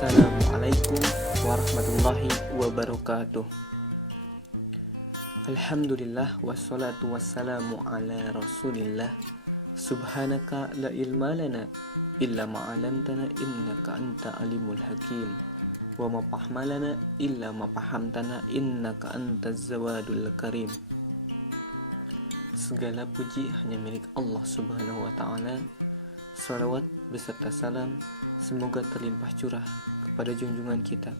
Assalamualaikum warahmatullahi wabarakatuh. Alhamdulillah wassalatu wassalamu ala rasulillah. Subhanaka la ilma lana illa ma'alamtana innaka anta alimul hakim. Wa ma fahmalana illa ma fahamtana innaka antaz zawadul karim. Segala puji hanya milik Allah subhanahu wa ta'ala. Salawat beserta salam semoga terlimpah curah kepada junjungan kita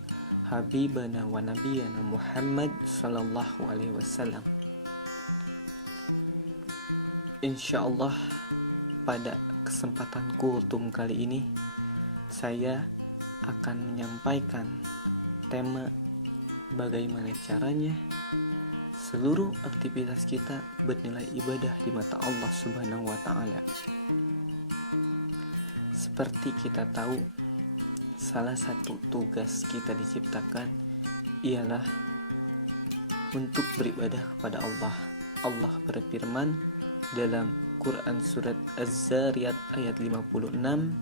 Habibana wa Nabiyana Muhammad sallallahu alaihi wasallam. Insyaallah pada kesempatan kultum kali ini saya akan menyampaikan tema bagaimana caranya seluruh aktivitas kita bernilai ibadah di mata Allah subhanahu wa ta'ala. Seperti kita tahu, salah satu tugas kita diciptakan ialah untuk beribadah kepada Allah. Allah berfirman dalam Quran surat Az-Zariyat ayat 56,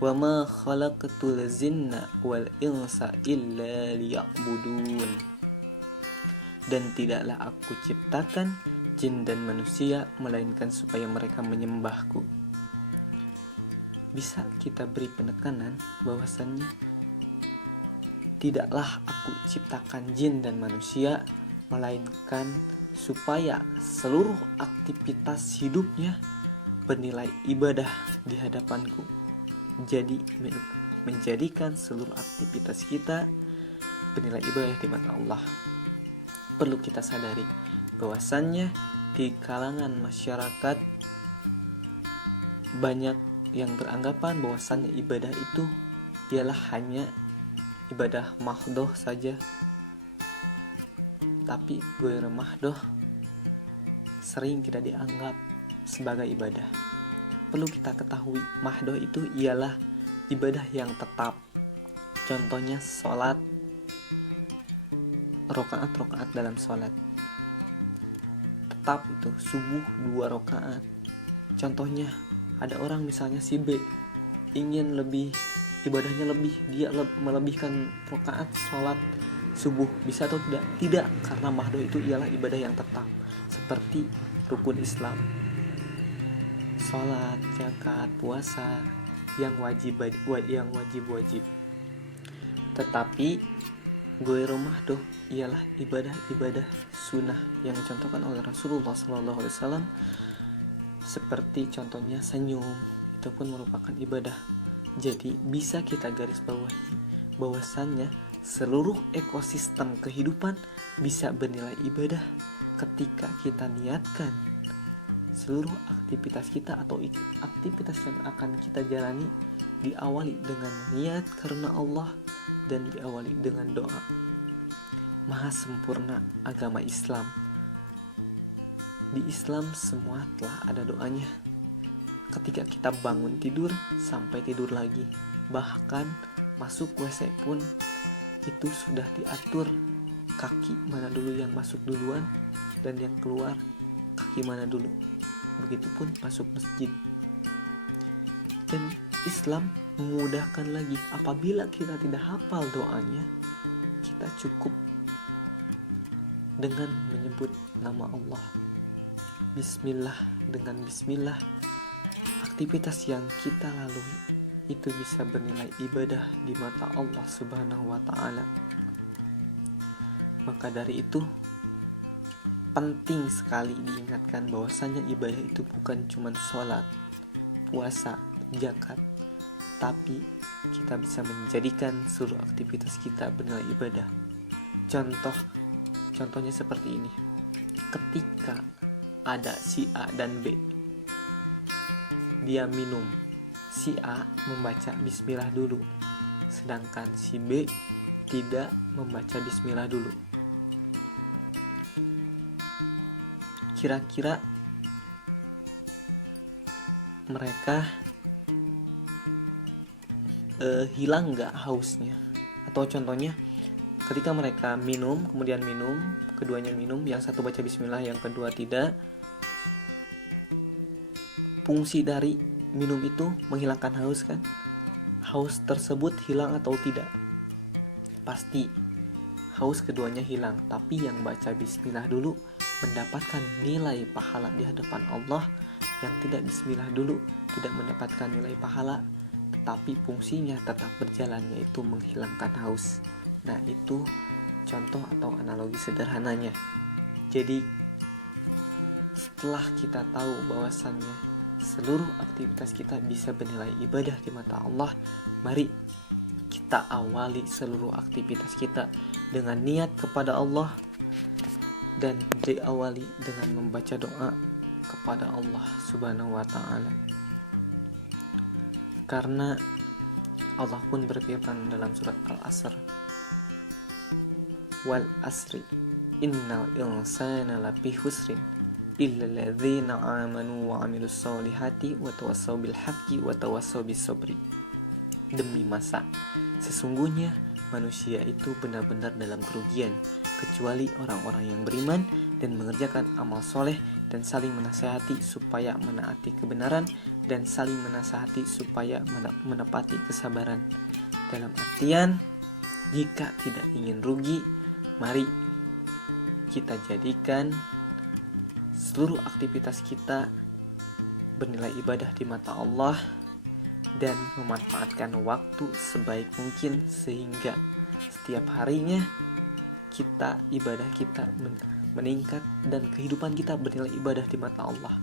"Wa ma khalaqtul jinna wal insa illa liya'budun." Dan tidaklah aku ciptakan jin dan manusia melainkan supaya mereka menyembahku. Bisa kita beri penekanan bahwasannya tidaklah aku ciptakan jin dan manusia melainkan supaya seluruh aktivitas hidupnya bernilai ibadah di hadapanku. Jadi menjadikan seluruh aktivitas kita bernilai ibadah di mata Allah. Perlu kita sadari bahwasannya di kalangan masyarakat banyak yang beranggapan bahwasannya ibadah itu ialah hanya ibadah mahdoh saja. Tapi ghairu mahdoh sering tidak dianggap sebagai ibadah. Perlu kita ketahui, mahdoh itu ialah ibadah yang tetap. Contohnya sholat, rokaat dalam sholat tetap itu subuh 2 rokaat. Contohnya ada orang misalnya si B ingin lebih ibadahnya lebih, dia melebihkan rokaat sholat subuh, bisa atau tidak? Tidak, karena mahdoh itu ialah ibadah yang tetap seperti rukun Islam, sholat, zakat, puasa yang wajib. Tetapi ghairu mahdoh ialah ibadah sunnah yang dicontohkan oleh Rasulullah SAW. Seperti contohnya senyum, itu pun merupakan ibadah. Jadi bisa kita garis bawahi bahwasannya seluruh ekosistem kehidupan bisa bernilai ibadah ketika kita niatkan seluruh aktivitas kita atau aktivitas yang akan kita jalani diawali dengan niat karena Allah dan diawali dengan doa. Maha sempurna agama Islam. Di Islam semua telah ada doanya. Ketika kita bangun tidur sampai tidur lagi, bahkan masuk WC pun itu sudah diatur kaki mana dulu yang masuk duluan dan yang keluar kaki mana dulu. Begitupun masuk masjid. Dan Islam memudahkan lagi, apabila kita tidak hafal doanya, kita cukup dengan menyebut nama Allah. Bismillah, dengan bismillah aktivitas yang kita lalui itu bisa bernilai ibadah di mata Allah subhanahu wa ta'ala. Maka dari itu penting sekali diingatkan bahwasannya ibadah itu bukan cuma sholat, puasa, zakat, tapi kita bisa menjadikan seluruh aktivitas kita bernilai ibadah. Contohnya seperti ini. Ketika ada si A dan B, dia minum, si A membaca bismillah dulu, sedangkan si B tidak membaca bismillah dulu. Kira-kira mereka hilang gak hausnya? Atau contohnya ketika mereka minum, kemudian minum, keduanya minum, yang satu baca bismillah, yang kedua tidak, fungsi dari minum itu menghilangkan haus kan? haus tersebut hilang atau tidak? Pasti haus keduanya hilang, tapi yang baca bismillah dulu mendapatkan nilai pahala di hadapan Allah, yang tidak bismillah dulu tidak mendapatkan nilai pahala, tetapi fungsinya tetap berjalan, yaitu menghilangkan haus. Nah, itu contoh atau analogi sederhananya. Jadi setelah kita tahu bahwasannya seluruh aktivitas kita bisa bernilai ibadah di mata Allah, mari kita awali seluruh aktivitas kita dengan niat kepada Allah, dan diawali dengan membaca doa kepada Allah Subhanahu wa ta'ala. Karena Allah pun berfirman dalam surat Al-Asr, wal asri innal insana lafi husrin illa alladzina amanu wa amilus solihati wa tawassaw bil haqqi wa tawassaw bis sabri. Demi masa, sesungguhnya manusia itu benar-benar dalam kerugian, kecuali orang-orang yang beriman dan mengerjakan amal soleh, dan saling menasihati supaya menaati kebenaran, dan saling menasihati supaya menepati kesabaran. Dalam artian, jika tidak ingin rugi, mari kita jadikan seluruh aktivitas kita bernilai ibadah di mata Allah, dan memanfaatkan waktu sebaik mungkin sehingga setiap harinya ibadah kita meningkat dan kehidupan kita bernilai ibadah di mata Allah.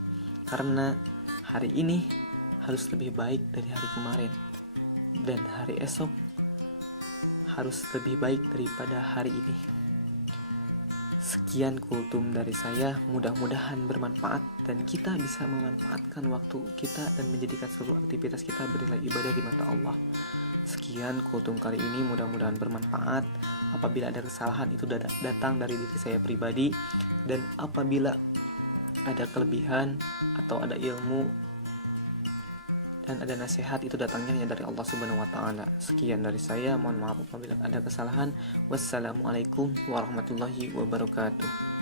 Karena hari ini harus lebih baik dari hari kemarin, dan hari esok harus lebih baik daripada hari ini. Sekian kultum dari saya, mudah-mudahan bermanfaat dan kita bisa memanfaatkan waktu kita dan menjadikan seluruh aktivitas kita bernilai ibadah di mata Allah. Sekian kultum kali ini, mudah-mudahan bermanfaat. Apabila ada kesalahan itu datang dari diri saya pribadi, dan apabila ada kelebihan atau ada ilmu dan ada nasihat, itu datangnya hanya dari Allah Subhanahu wa ta'ala. Sekian dari saya, mohon maaf apabila ada kesalahan. Wassalamualaikum warahmatullahi wabarakatuh.